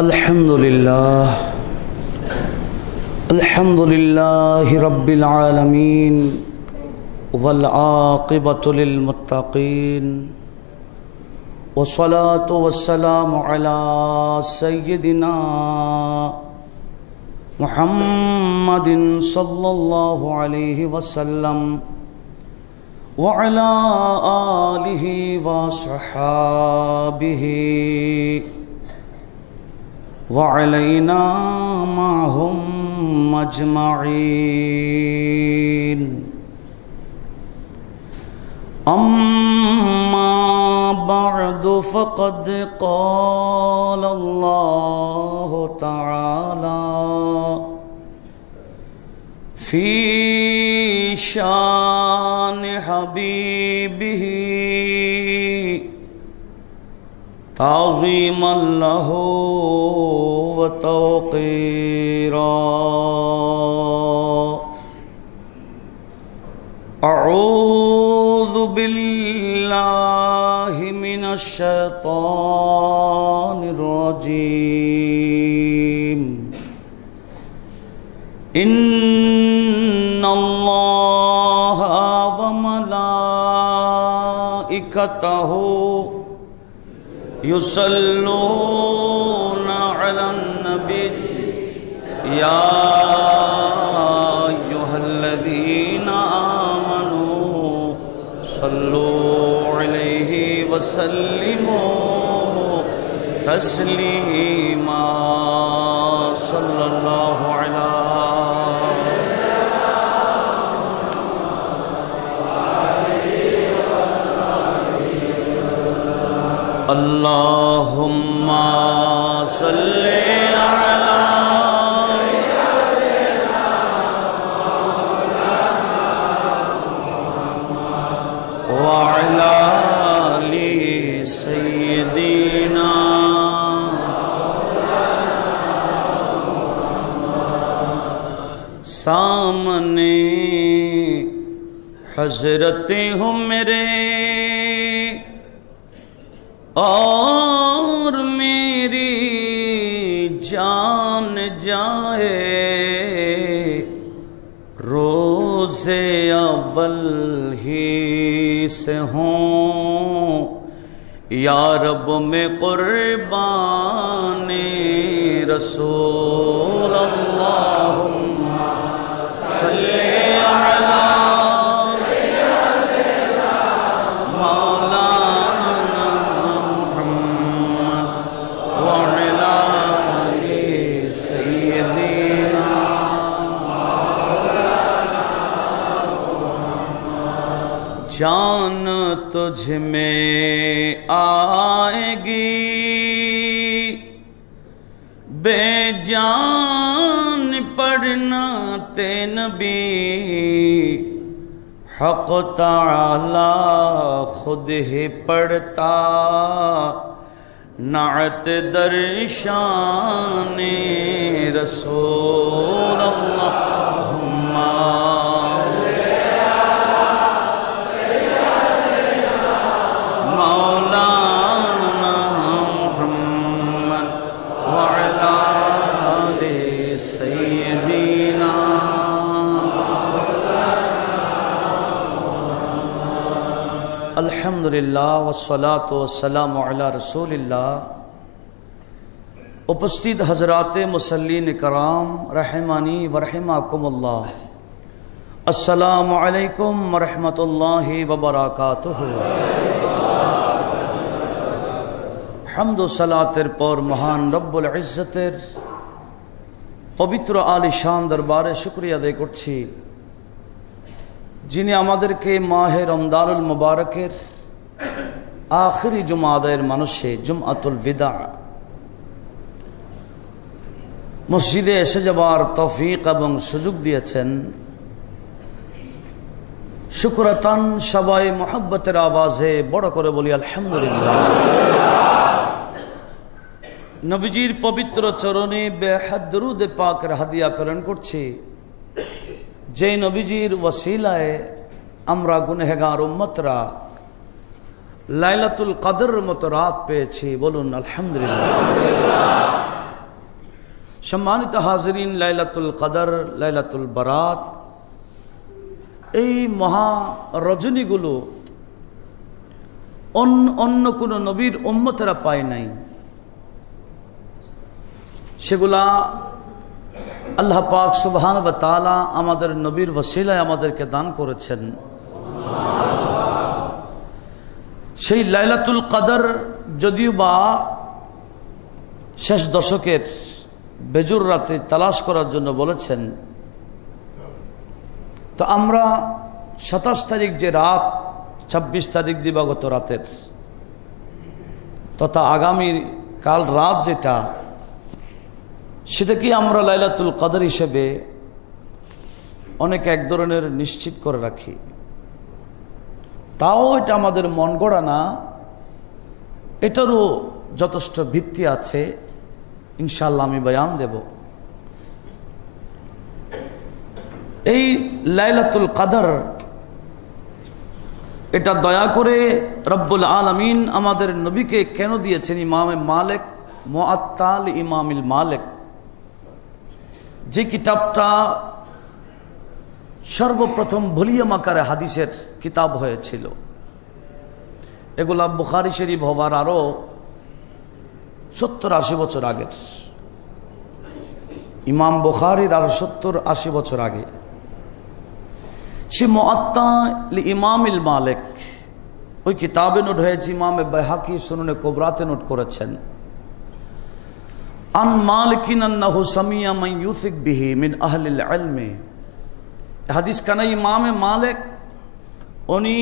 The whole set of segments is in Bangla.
الحمد لله رب العالمين والعاقبة للمتقين والصلاة والسلام على سيدنا محمد صلى الله عليه وسلم وعلى آله وصحابه وعلينا معهم أجمعين أما بعد فقد قال الله تعالى في شان حبيبه تعظيما له وتوقيرا أعوذ بالله من الشيطان الرجيم إن الله وملائكته يصلون على النبي يا أيها الذين آمنوا صلوا عليه وسلموا تسليما صلى الله على اللهم صل على وعلى آل سيدنا سامنے حضرت ہوں میرے اور میری جان جائے روز اول ہی سے ہوں یا رب میں قربان رسول اللہم صلی جان تجھ میں آئے گی بے جان پڑھنا تے نبی حق تعالی خود ہی پڑھتا نعت در شان رسول اللہم الحمدللہ والصلاة والسلام علی رسول اللہ۔ اپستھت حضرات مسلین کرام رحمانی ورحمکم اللہ، السلام علیکم ورحمۃ اللہ وبرکاتہ۔ حمد و صلاتر پر مہان رب العزتر পবিত্র আলিশান দরবারে শুকরিয়া আদায় করছি যিনি আমাদেরকে মাহে রমজানুল মুবারকের আখিরি জুমা আদায়ের মানুষে জুমআতুল বিদা মসজিদে এসে যাবার তৌফিক এবং সুযোগ দিয়েছেন। শুকরাতান সবাই মুহাব্বতের আওয়াজে বড় করে বলি আলহামদুলিল্লাহ। নবীজির পবিত্র চরণে বেহাদ দরুদ পাকের হাদিয়া প্রেরণ করছি, যে নবীজির ওসিলায় আমরা গুনহগার উম্মতরা লাইলাতুল কদর মতো রাত পেয়েছি, বলুন আলহামদুলিল্লাহ। সম্মানিত হাজিরিন, লাইলাতুল কদর, লাইলাতুল বারাত, এই মহা রজনীগুলো অন্য কোনো নবীর উম্মতেরা পায় নাই। সেগুলা আল্লাহ পাক সুবহানাহু ওয়া তাআলা আমাদের নবীর ওসিলায় আমাদেরকে দান করেছেন। সেই লাইলাতুল কদর যদিও বা শেষ দশকের বেজুর রাতে তালাশ করার জন্য বলেছেন, তো আমরা 27 তারিখ যে রাত, 26 তারিখ দিবাগত রাতের তথা আগামী কাল রাত যেটা, সেটাকে আমরা লাইলাতুল কদর হিসেবে অনেক এক ধরনের নিশ্চিত করে রাখি। তাও এটা আমাদের মন গড়া না, এটারও যথেষ্ট ভিত্তি আছে, ইনশাআল্লাহ আমি বয়ান দেব। এই লাইলাতুল কদর এটা দয়া করে রব্বুল আলামিন আমাদের নবীকে কেন দিয়েছেন? ইমামে মালিক মুআত্তাল ইমামিল মালিক, যে কিতাবটা সর্বপ্রথম ভলিউম আকারে হাদিসের কিতাব হয়েছিল, এগুলা বুখারী শরীফ হবার আরো 70-80 বছর আগের, ইমাম বুখারীর আরো 70-80 বছর আগে। সে মুআত্তা ইমামিল মালিক ওই কিতাবে নোট হয়েছে, ইমামে বাইহাকি সুনানে কুবরাতে নোট করেছেন, আন মালিকিন আন্নাহু সামিয়া মান ইউসিক বিহি মিন আহলিল ইলমি। হাদিস কানা ইমামে মালিক উনি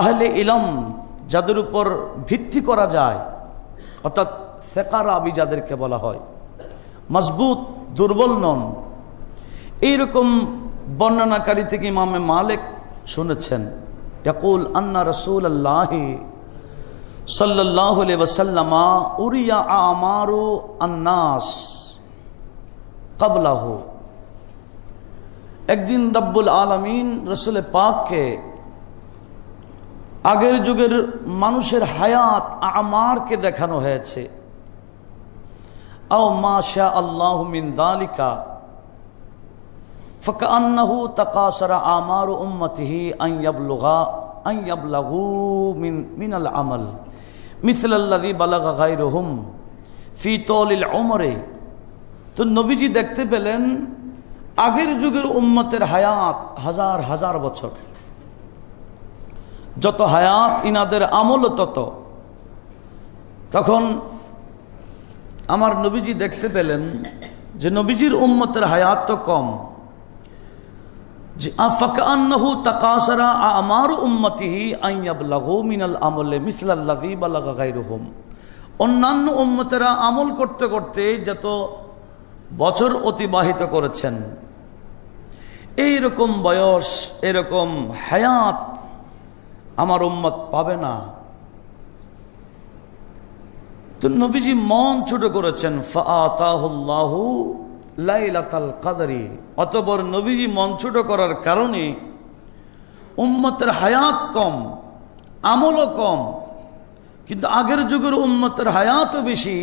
আহলে ইলম, যাদের উপর ভিত্তি করা যায়, অর্থাৎ সেকা রাবি যাদেরকে বলা হয়, মজবুত দুর্বল নন, এইরকম বর্ণনাকারী থেকে ইমামে মালিক শুনেছেন, ইয়াকুল আন্না রাসূলুল্লাহি সাল্লাল্লাহু আলাইহি ওয়াসাল্লাম উরিয়া আমারু আন-নাস ক্বাবলাহু। একদিন রব্বুল আলামিন রাসূল পাককে আগের যুগের মানুষের হায়াত আমারকে দেখানো হয়েছে। আও মা শা আল্লাহু মিন যালিকা ফাকান্নাহু তাকাসারা আমারু উম্মতিহি আন ইয়াবলুগু মিনাল আমাল মিসলাল্লাযী বালাগা গায়রুহুম ফি তাওলিল উমরে। তো নবীজি দেখতে পেলেন আগের যুগের উম্মতের হায়াত হাজার হাজার বছর, যত হায়াত ইনাদের আমল তত। তখন আমার নবীজি দেখতে পেলেন যে নবীজির উম্মতের হায়াত তো কম, যে ফাকান্নাহু তাকাসারা আমারু উম্মতিহি আন ইয়াবলুগু মিনাল আমলে মিসলাল্লাযী বালাগা গায়রুহুম। অন্যান্য উম্মতেরা আমল করতে করতে যত বছর অতিবাহিত করেছেন, এইরকম বয়স, এরকম হায়াত আমার উম্মত পাবে না। তো নবীজি মন ছোট করেছেন, ফাআতাহুল্লাহু লাইলাতুল কদরি। অতঃপর নবীজি মন ছোট করার কারণে উম্মতের হায়াত কম, আমলও কম, কিন্তু আগের যুগের উম্মতের হায়াতও বেশি,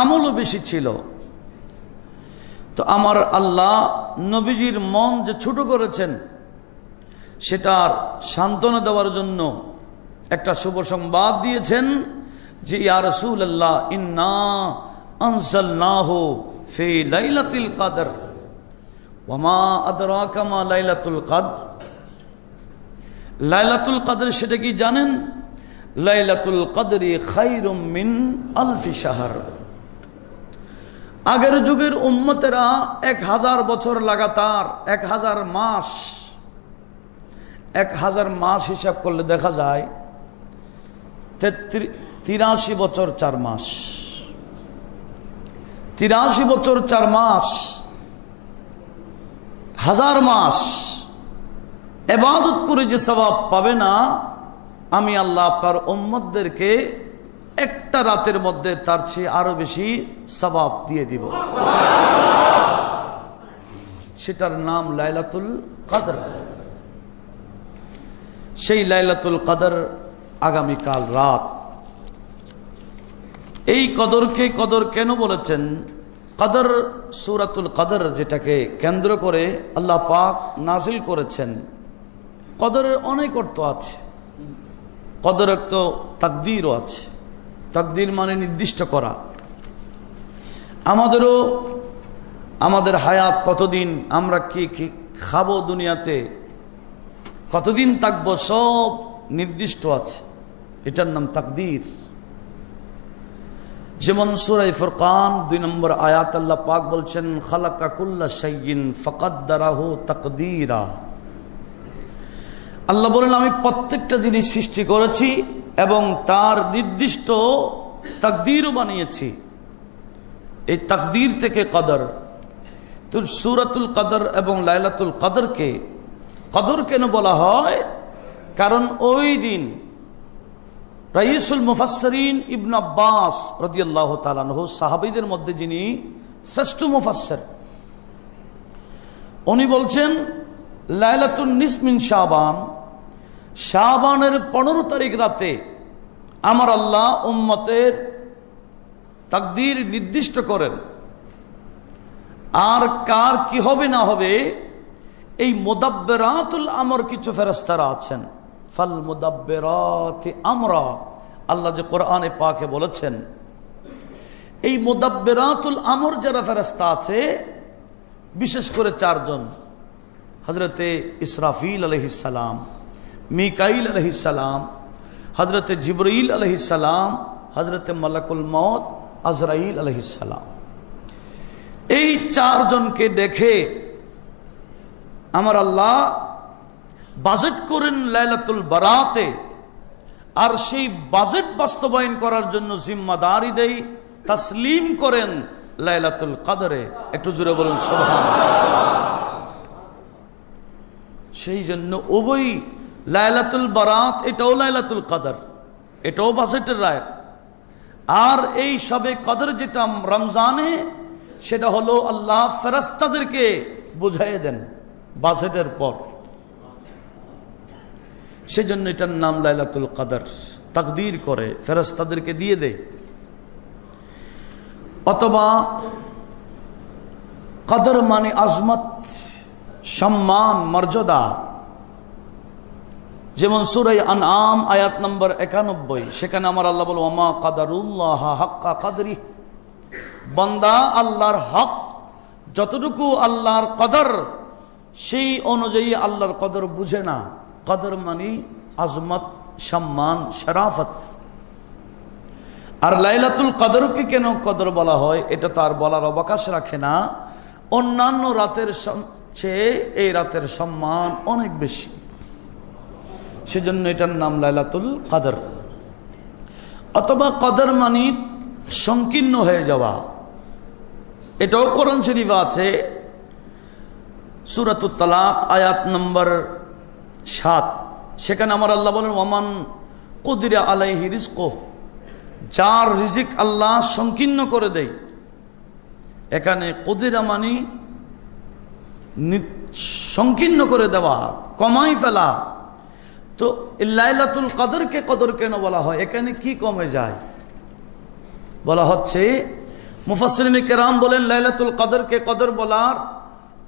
আমলও বেশি ছিল। তো আমার আল্লাহ নবীজির মন যে ছোট করেছেন, সেটার সান্ত্বনা দেওয়ার জন্য একটা শুভ সংবাদ দিয়েছেন যে ইয়া রাসূলুল্লাহ ইন্না আনজালনাহু ফি লাইলাতুল কদর ওয়া মা আদরাকা মা লাইলাতুল কদর। লাইলাতুল কদর সেটা কি জানেন? লাইলাতুল কদরি খায়রুম মিন আলফি শাহর। আগের যুগের উম্মতেরা 1000 বছর লাগাতার 1000 মাস, 1000 মাস হিসাব করলে দেখা যায় 83 বছর 4 মাস। 83 বছর 4 মাস, 1000 মাস ইবাদত করে যে সওয়াব পাবে না, আমি আল্লাহ আপনার উম্মতদেরকে একটা রাতের মধ্যে তার চেয়ে আরো বেশি সওয়াব দিয়ে দিব। সেটার নাম লাইলাতুল কদর। সেই লাইলাতুল কদর আগামীকাল রাত এই কদরকে কদর কেন বলেছেন? কদর সূরাতুল কদর যেটাকে কেন্দ্র করে আল্লাহ পাক নাজিল করেছেন, কদরের অনেক অর্থ আছে। কদরের তো তাকদীরও আছে। তাকদীর মানে নির্দিষ্ট করা। আমাদেরও আমাদের হায়াত কতদিন, আমরা কি কি খাবো, দুনিয়াতে কতদিন থাকবো, সব নির্দিষ্ট আছে। এটার নাম তাকদীর। যেমন সূরা ফুরকান 2 নম্বর আয়াত আল্লাহ পাক বলছেন, খালাকা কুল্লা শাইইন ফাকাদ্দারাহু তাকদীরা। আল্লাহ বলেন, আমি প্রত্যেকটা জিনিস সৃষ্টি করেছি এবং তার নির্দিষ্ট তাকদীরও বানিয়েছি। এই তাকদীর থেকে কদর। তো সূরাতুল কদর এবং লাইলাতুল কদরকে কদর কেন বলা হয়? কারণ ওই দিন রাইসুল মুফাসসিরিন ইবনে আব্বাস রাদিয়াল্লাহু তাআলা আনহু, সাহাবীদের মধ্যে যিনি শ্রেষ্ঠ মুফাসসির, উনি বলছেন লাইলাতুন নিসফ মিন শাবান, শাবানের 15 তারিখ রাতে আমার আল্লাহ উম্মতের তাকদীর নির্দিষ্ট করেন। আর কার কি হবে না হবে, এই মুদাব্বিরাতুল আমর কিছু ফেরেশতারা আছেন। ফাল মুদাব্বিরাতি আমরা, আল্লাহ যে কোরআনে পাকে বলেছেন, এই মুদাব্বিরাতুল আমর যারা ফেরেশতা আছে, বিশেষ করে 4 জন, হযরতে ইসরাফিল আলাইহিস সালাম, মিকাইল আলাইহিস সালাম, হযরতে জিবরাইল আলাইহিস সালাম, হযরতে মালাকুল মউত আজরাইল আলাইহিস সালাম। এই 4 জনকে দেখে আমার আল্লাহ বাজেট করেন লাইলাতুল বারাতে, আর সেই বাজেট বাস্তবায়ন করার জন্য জিম্মাদারি দেই, তাসলিম করেন লাইলাতুল কদরে। একটু জোরে বলুন সুবহানাল্লাহ। সেই জন্য উভয় লাইলাতুল বারাত, এটাও লাইলাতুল কদর, এটাও বাজেটের রায়। আর এই সবে কদর যেটা রমজানে, সেটা হলো আল্লাহ ফেরেশতাদেরকে বুঝাইয়ে দেন বাজেটের পর। সেজন্য এটার নাম লাইলাতুল কদর। তাকদীর করে ফেরেশতাদেরকে দিয়ে দেয়। অথবা কদর মানে আজমত, সম্মান, মর্যাদা। যেমন সূরা আনআম আয়াত নম্বর 91, সেখানে আমার আল্লাহ বলে, ওমা কাদারুল্লাহ হাক্কা কদরি, বান্দা আল্লাহর হক যতটুকু আল্লাহর কদর, সেই অনুযায়ী আল্লাহর কদর বুঝে না। কদর মানে আজমত, সম্মান, শরাফত। আর লাইলাতুল কদরকে কেন কদর বলা হয়, এটা তো আর বলার অবকাশ রাখে না। অন্যান্য রাতের চেয়ে এই রাতের সম্মান অনেক বেশি, সেজন্য এটার নাম লাইলাতুল কদর। অথবা কদর মানে সংকীর্ণ হয়ে যাওয়া, এটাও কোরআন শরীফে আছে। সূরাতুত তালাক আয়াত নম্বর 7, সেখানে আমার আল্লাহ বলেন, ওমান কুদিরা আলাইহি রিজকুহু, যার রিজিক আল্লাহ সংকীর্ণ করে দেয়। এখানে কুদিরা মানে সংকীর্ণ করে দেওয়া, কমাই ফেলা। তো লাইলাতুল কদরকে কদর কেন বলা হয়? এখানে কি কমে যায়? বলা হচ্ছে, মুফাসসিরিন কেরাম বলেন, লাইলাতুল কদরকে কদর বলার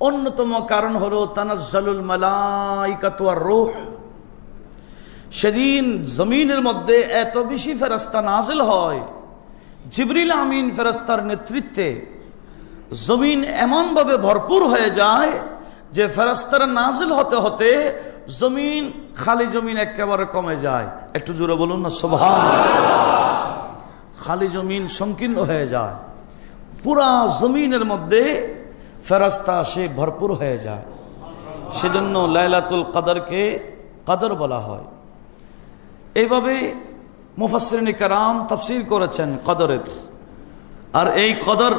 অন্যতম কারণ হলো তানাজ্জালুল মালাইকাতু ওয়ার রূহ। সেদিন জমিনের মধ্যে এত বেশি ফেরেশতা নাজিল হয়, জিবরিল আমিন ফেরেশতার নেতৃত্বে জমিন এমনভাবে ভরপুর হয়ে যায় যে ফেরেশতারা নাজিল হতে হতে জমিন, খালি জমিন একেবারে কমে যায়। একটু জোরে বলুন না সুবহানাল্লাহ। খালি জমিন সংকীর্ণ হয়ে যায়, পুরা জমিনের মধ্যে ফেরেশতা সে ভরপুর হয়ে যায়। সেজন্য লাইলাতুল কদরকে কদর বলা হয়। এইভাবে মুফাসসিরিন কেরাম তাফসীর করেছেন কদরের। আর এই কদর,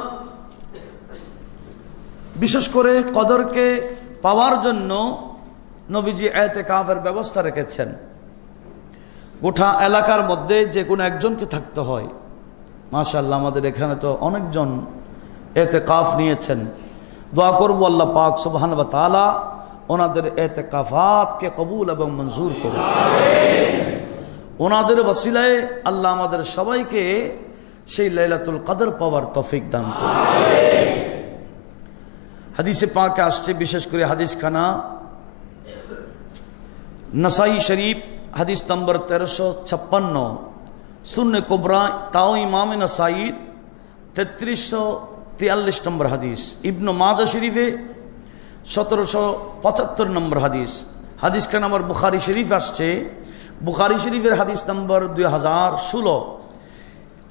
বিশেষ করে কদরকে পাওয়ার জন্য নবীজি ইতিকাফের ব্যবস্থা রেখেছেন। গোটা এলাকার মধ্যে যে কোনো একজনকে থাকতে হয়। মাশাআল্লাহ, আমাদের এখানে তো অনেকজন ইতিকাফ নিয়েছেন। দোয়া করব আল্লাহ পাক সুবহানাহু ওয়া তাআলা ওনাদের ইতিকাফাতকে কবুল এবং মঞ্জুর করুন। ওনাদের ওসিলায় আল্লাহ আমাদের সবাইকে সেই লাইলাতুল কদর পাওয়ার তৌফিক দান করুন। হাদিসে পাকে আসছে, বিশেষ করে হাদিস খানা নাসাই শরীফ হাদিস নম্বর 1356, সুন্নে কুবরা তাও ইমামে নাসাইর 3343 নম্বর হাদিস, ইবনে মাজাহ শরীফে 1775 নম্বর হাদিস। হাদিস খানা আমার বুখারী শরীফ আসছে, বুখারী শরীফের হাদিস নম্বর 2016।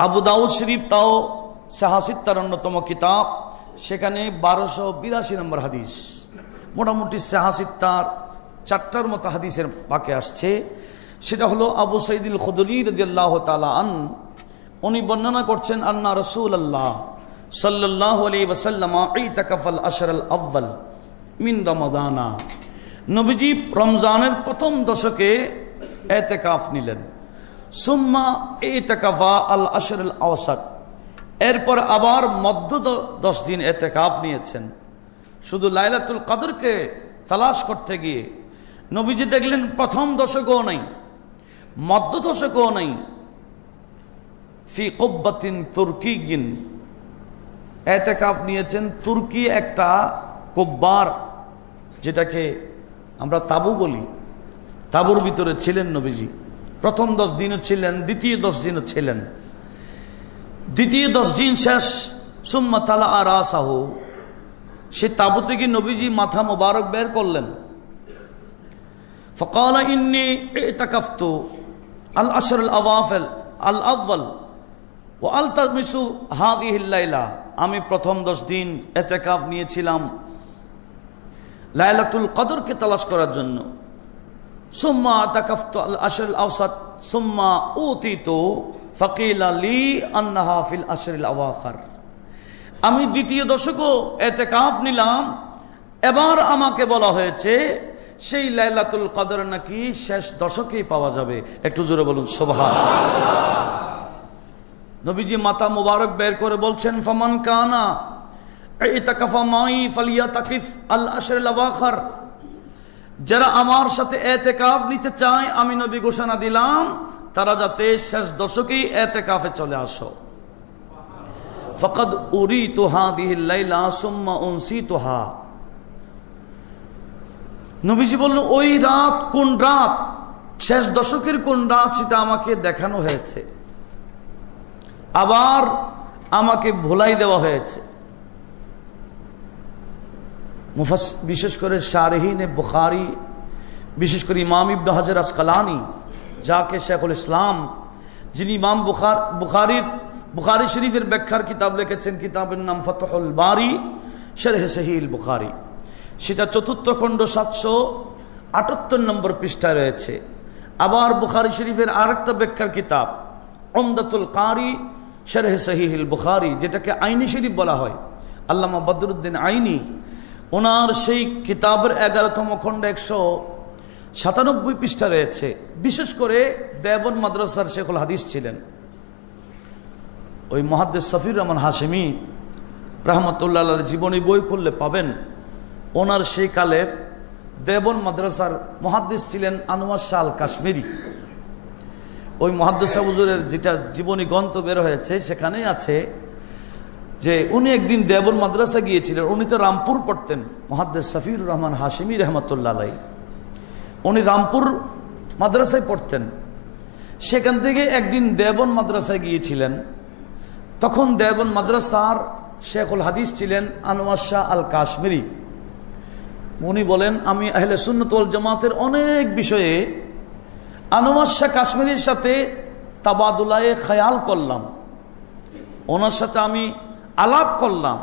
আবু দাউদ শরীফ তাও সাহাসিত্তার অন্যতম কিতাব, সেখানে 1282 নম্বর হাদিস। মোটামুটি সাহাসিত্তার 4টার মতো হাদিসের পাকে আসছে। সেটা হলো আবু সাঈদুল খুদরি রাদিয়াল্লাহু তাআলা আনহু, উনি বর্ণনা করছেন আন্না রাসূলুল্লাহ সাল্লাল্লাহু আলাইহি ওয়াসাল্লাম ইতাকাফাল আশরাল আউয়াল মিন রমাদানা, নবীজি রমজানের প্রথম দশকে ইতিকাফ নিলেন। সুম্মা ইতাকাফা আল আশরাল আওসাত, এরপর আবার মধ্য 10 দিন ইতিকাফ নিয়েছেন। শুধু লাইলাতুল কদরকে তালাশ করতে গিয়ে নবীজি দেখলেন প্রথম দশকও নাই, মধ্য দশকও নাই। ফি কুব্বাতিন তুর্কিয়িন, ইতিকাফ নিয়েছেন তুর্কি একটা কুব্বার, যেটাকে আমরা তাবু বলি, তাবুর ভিতরে ছিলেন নবীজি। প্রথম 10 দিনও ছিলেন, দ্বিতীয় 10 দিনও ছিলেন। দ্বিতীয় 10 দিন শেষ, সুম্মা তালা রাসাহু, সে তাবু থেকে নবীজি মাথা মোবারক বের করলেন। ফাকালা ইন্নী ইতাকাফতু আল আশর আল আওয়াফিল আল আউয়াল ওয়া আলতামিসু হাদিহিল লাইলা, আমি প্রথম 10 দিন ইতিকাফ নিয়েছিলাম লাইলাতুল কদরকে তালাশ করার জন্য। সুম্মা ইতাকাফতু আল আশর আল আওসাত সুম্মা উতিতু ফাকিলা লি আন্নাহা ফিল আশর আল আওয়াখির, আমি দ্বিতীয় দশকও ইতিকাফ নিলাম, এবার আমাকে বলা হয়েছে সেই লাইলাতুল কদর নাকি শেষ দশকেই পাওয়া যাবে। একটু জোরে বলুন সুবহানাল্লাহ। নবীজি মাথা মুবারক বের করে বলছেন, ফামান কানা ইতাকাফা মাই ফালিয়াতাকিফ আল আশর আল আওয়াখির, যারা আমার সাথে ইতিকাফ নিতে চায় আমি নবী ঘোষণা দিলাম তারা যাতে শেষ দশকেই ইতিকাফে চলে আসো। ফাকাদ উরিতু হাদিহিল লাইলা সুম্মা উনসিতুহা, নবীজি বললেন ওই রাত কোন রাত, শেষ দশকের কোন রাত সেটা আমাকে দেখানো হয়েছে, আবার আমাকে ভুলাই দেওয়া হয়েছে। বিশেষ করে শারহিনে বুখারী, বিশেষ করে ইমাম ইবনে হাজার আসকালানি, যাকে শেখুল ইসলাম, যিনি ইমাম বুখারী শরীফের ব্যাখ্যার কিতাব লিখেছেন, কিতাবের নাম ফাতহুল বারি শরহে সহিহ বুখারী, সেটা 4th খণ্ড 778 নম্বর পৃষ্ঠায় রয়েছে। আবার বুখারী শরীফের আরেকটা ব্যাখ্যার কিতাব উমদাতুল কারি শরহে সহিহ বুখারী, যেটাকে আইনি শরীফ বলা হয়, আল্লামা বদরুদ্দিন আইনি, ওনার সেই কিতাবের 11তম খণ্ড 197 পৃষ্ঠা রয়েছে। বিশেষ করে দেওবন্দ মাদ্রাসার শেখুল হাদিস ছিলেন ওই মুহাদ্দিস সফিউর রহমান হাশেমি রাহমাতুল্লাহ আলাইহির জীবনী বই খুললে পাবেন। ওনার সেই কালের দেওবন্দ মাদ্রাসার মুহাদ্দিস ছিলেন আনোয়ার শাহ আল কাশ্মীরি। ওই মুহাদ্দিস হুজুরের যেটা জীবনী গ্রন্থ বের হয়েছে সেখানেই আছে যে উনি একদিন দেওবন্দ মাদ্রাসা গিয়েছিলেন। উনি তো রামপুর পড়তেন, মুহাদ্দিস সফিউর রহমান হাশেমি রহমাতুল্লাহ আলাইহি, উনি রামপুর মাদ্রাসায় পড়তেন। সেখান থেকে একদিন দেওবন্দ মাদ্রাসায় গিয়েছিলেন। তখন দেওবন্দ মাদ্রাসার শেখুল হাদিস ছিলেন আনোয়ার শাহ আল কাশ্মীরি। উনি বলেন, আমি আহলে সুন্নাত ওয়াল জামাতের অনেক বিষয়ে আনোয়ার শাহ কাশ্মীরির সাথে তাবাদুলায়ে খেয়াল করলাম, ওনার সাথে আমি আলাপ করলাম,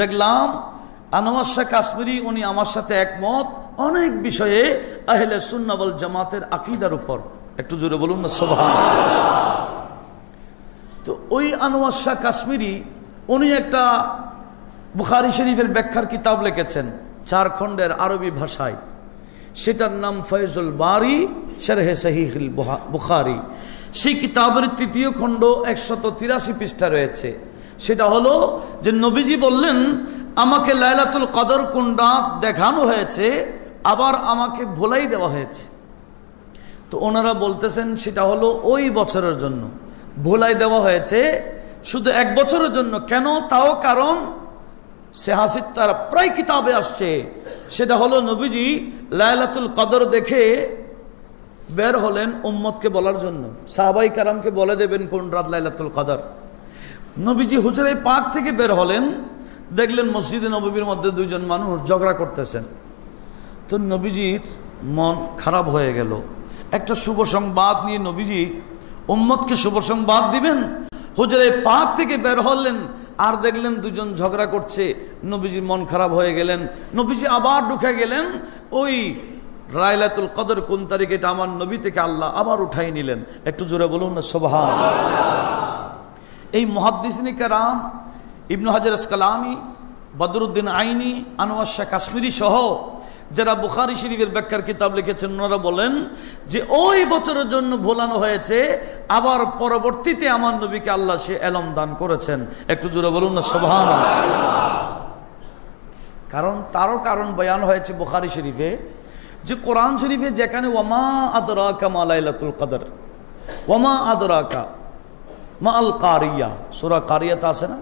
দেখলাম আনোয়ার শাহ কাশ্মীরি উনি আমার সাথে একমত অনেক বিষয়ে আহলে সুন্নাত ওয়াল জামাতের আকীদার উপর। একটু জোরে বলুন না সুবহানাল্লাহ। তো ওই আনোয়ার শাহ কাশ্মীরি উনি একটা বুখারী শরীফের ব্যাখ্যার কিতাব লিখেছেন 4 খণ্ডের আরবি ভাষায়, সেটার নাম ফয়জুল বারি শরহে সহিহ বুখারী। সেই কিতাবের 3য় খণ্ড 183 পৃষ্ঠা রয়েছে। সেটা হলো যে নবীজি বললেন আমাকে লাইলাতুল কদর কোন রাত দেখানো হয়েছে, আবার আমাকে ভুলাই দেওয়া হয়েছে। তো ওনারা বলতেছেন সেটা হলো ওই বছরের জন্য ভুলাই দেওয়া হয়েছে শুধু 1 বছরের জন্য। কেন? তাও কারণ সে হাসির তার প্রায় কিতাবে আসছে, সেটা হলো নবীজি লাইলাতুল কদর দেখে বের হলেন উম্মতকে বলার জন্য। সাহাবাই কারামকে বলে দেবেন কোন রাত লাইলাতুল কদর। নবীজি হুজুরে পাক থেকে বের হলেন, দেখলেন মসজিদে নববীর মধ্যে 2 জন মানুষ ঝগড়া করতেছেন। তো নবীজির মন খারাপ হয়ে গেল। একটা শুভ সংবাদ নিয়ে নবীজি উম্মতকে শুভ সংবাদ দিবেন, হুজুরে পাক থেকে বের হলেন আর দেখলেন 2 জন ঝগড়া করছে। নবীজির মন খারাপ হয়ে গেলেন। নবীজি আবার ঢুকে গেলেন ওই লাইলাতুল কদর কোন তারিখে, এটা আমার নবী থেকে আল্লাহ আবার উঠাই নিলেন। একটু জোরে বলুন না সুবহানাল্লাহ। এই মুহাদ্দিসিনে কেরাম ইবনে হাজার আসকালানি, বদরুদ্দিন আইনি, আনোয়ার শাহ কাশ্মীরি সহ যারা বুখারী শরীফের ব্যাখ্যার কিতাব লিখেছেন, ওনারা বলেন যে ওই বছরের জন্য ভোলানো হয়েছে, আবার পরবর্তীতে আমার নবীকে আল্লাহ সে এলম দান করেছেন। একটু জোরে বলুন না সুবহানাল্লাহ। কারণ তারও কারণ বয়ান হয়েছে বুখারী শরীফে, যে কোরআন শরীফে যেখানে ওয়ামা আদরাকা মা লাইলাতুল কদর, ওয়ামা আদরাকা মা আল কারিয়া, সূরা কারিয়াতে আছে না,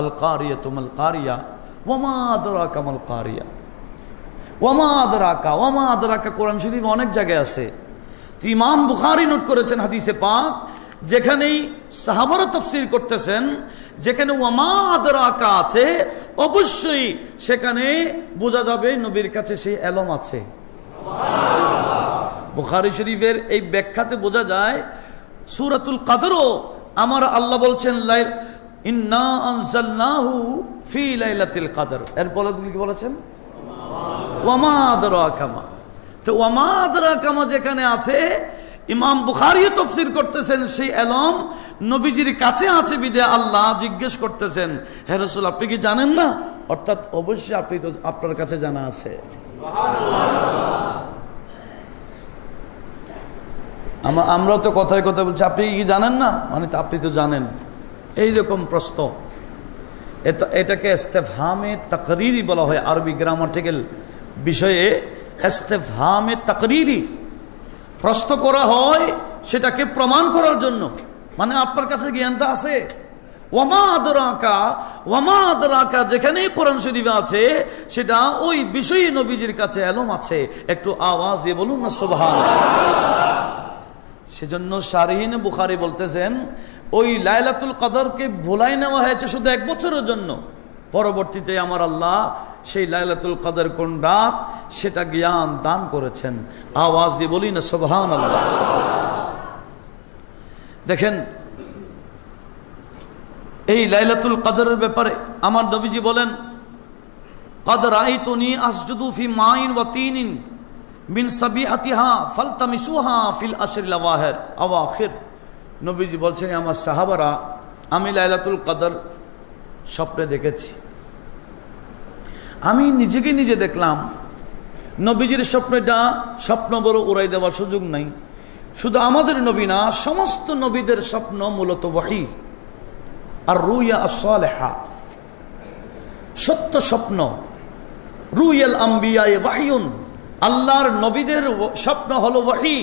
আল কারিয়াতু মাল কারিয়া, ওয়ামা আদরাকা মাল কারিয়া, ওয়ামা আদরাকা, ওয়ামা আদরাকা কোরআন শরীফ অনেক জায়গায় আছে। তো ইমাম বুখারী নোট করেছেন হাদিসে পাক, যেখানেই সাহাবারা তাফসীর করতেছেন, যেখানে ওয়ামা আদরাকা আছে অবশ্যই সেখানে বোঝা যাবে নবীর কাছে সেই এলম আছে। বুখারী শরীফের এই ব্যাখ্যাতে বোঝা যায় সূরাতুল কদরও আমার আল্লাহ বলছেন ইন্না আনজালনাহু ফি লাইলাতিল কদর, এরপরে কি বলেছেন? ওয়ামা আদরাকা মা। তো ওয়ামা আদরাকা মা যেখানে আছে, ইমাম বুখারী তাফসীর করতেছেন সেই এলম নবীজির কাছে আছে বিধায় আল্লাহ জিজ্ঞেস করতেছেন, হে রাসূল আপনি কি জানেন না? অর্থাৎ অবশ্যই আপনি তো, আপনার কাছে জানা আছে। আমরা তো কথায় কথা বলছি আপনি কি জানেন না, মানে আপনি তো জানেন, এইরকম প্রশ্ন। এটাকে ইস্তেফহামে তাকরীরি বলা হয় আরবি গ্রামাটিক্যাল বিষয়ে। ইস্তেফহামে তাকরীরি, প্রশ্ন করা হয় সেটাকে প্রমাণ করার জন্য, মানে আপনার কাছে জ্ঞানটা আছে। ওয়ামা আদরাকা, ওয়ামা আদরাকা যেখানে কোরআন শরীফে আছে সেটা ওই বিষয়ে নবীজির কাছে এলম আছে। একটু আওয়াজ দিয়ে বলুন না সুবহানাল্লাহ। সেজন্য শারহিন বুখারী বলতেছেন ওই লাইলাতুল কদরকে ভুলাই নেওয়া হয়েছে শুধু 1 বছরের জন্য, পরবর্তীতে আমার আল্লাহ সেই লাইলাতুল কদর কোন রাত সেটা জ্ঞান দান করেছেন। আওয়াজ দিয়ে বলি না সুবহানাল্লাহ। দেখেন এই লাইলাতুল কদরের ব্যাপারে আমার নবীজি বলেন, কদ রাআইতুনি আসজুদু ফি মাইন ওয়া তিনিন মিন সাবিহাতিহা ফালতামিসুহা ফিল আশরিল আওয়াখির। নবীজি বলছেন আমার সাহাবারা, আমি লাইলাতুল কদর স্বপ্নে দেখেছি। আমি নিজেকে নিজে দেখলাম। নবীজির স্বপ্নটা স্বপ্ন বড় উড়াই দেওয়ার সুযোগ নাই। শুধু আমাদের নবী না, সমস্ত নবীদের স্বপ্ন মূলত ওয়াহী আর রুইয়া আস-সালেহা, সত্য স্বপ্ন। রুইয়াল আম্বিয়া ওয়াহিয়ুন, আল্লাহর নবীদের স্বপ্ন হলো ওয়াহী।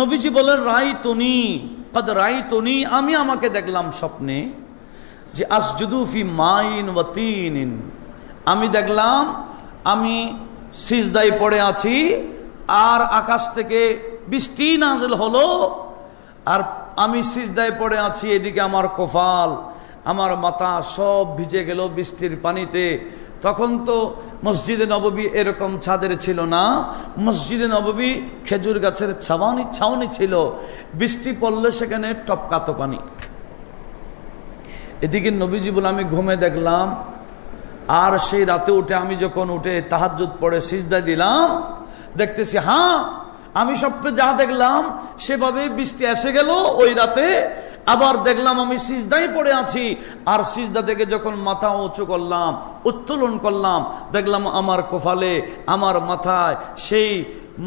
নবীজি বলেন রাইতুনি, কদ রাইতুনি, আমি আমাকে দেখলাম স্বপ্নে যে আসজুদু ফি মাইন ওয়া তিনিন, আমি দেখলাম আমি সিজদায় পড়ে আছি আর আকাশ থেকে বৃষ্টি নাযিল হলো, আর আমি সিজদায় পড়ে আছি, এদিকে আমার কপাল আমার মাথা সব ভিজে গেল বৃষ্টির পানিতে। তখন তো মসজিদে নববী এরকম ছাদের ছিল না, মসজিদে নববী খেজুর গাছের ছাউনি ছিল, বৃষ্টি পড়লে সেখানে টপকাতো পানি। এদিকে নবীজি বলে আমি ঘুমে দেখলাম, আর সেই রাতে উঠে আমি যখন উঠে তাহাজ্জুদ পড়ে সিজদা দিলাম, দেখতেছি হ্যাঁ আমি স্বপ্নে যা দেখলাম সেভাবে বৃষ্টি এসে গেল ওই রাতে। আবার দেখলাম আমি সিজদায় পড়ে আছি, আর সিজদা থেকে যখন মাথা উঁচু করলাম, উত্তোলন করলাম, দেখলাম আমার কপালে আমার মাথায় সেই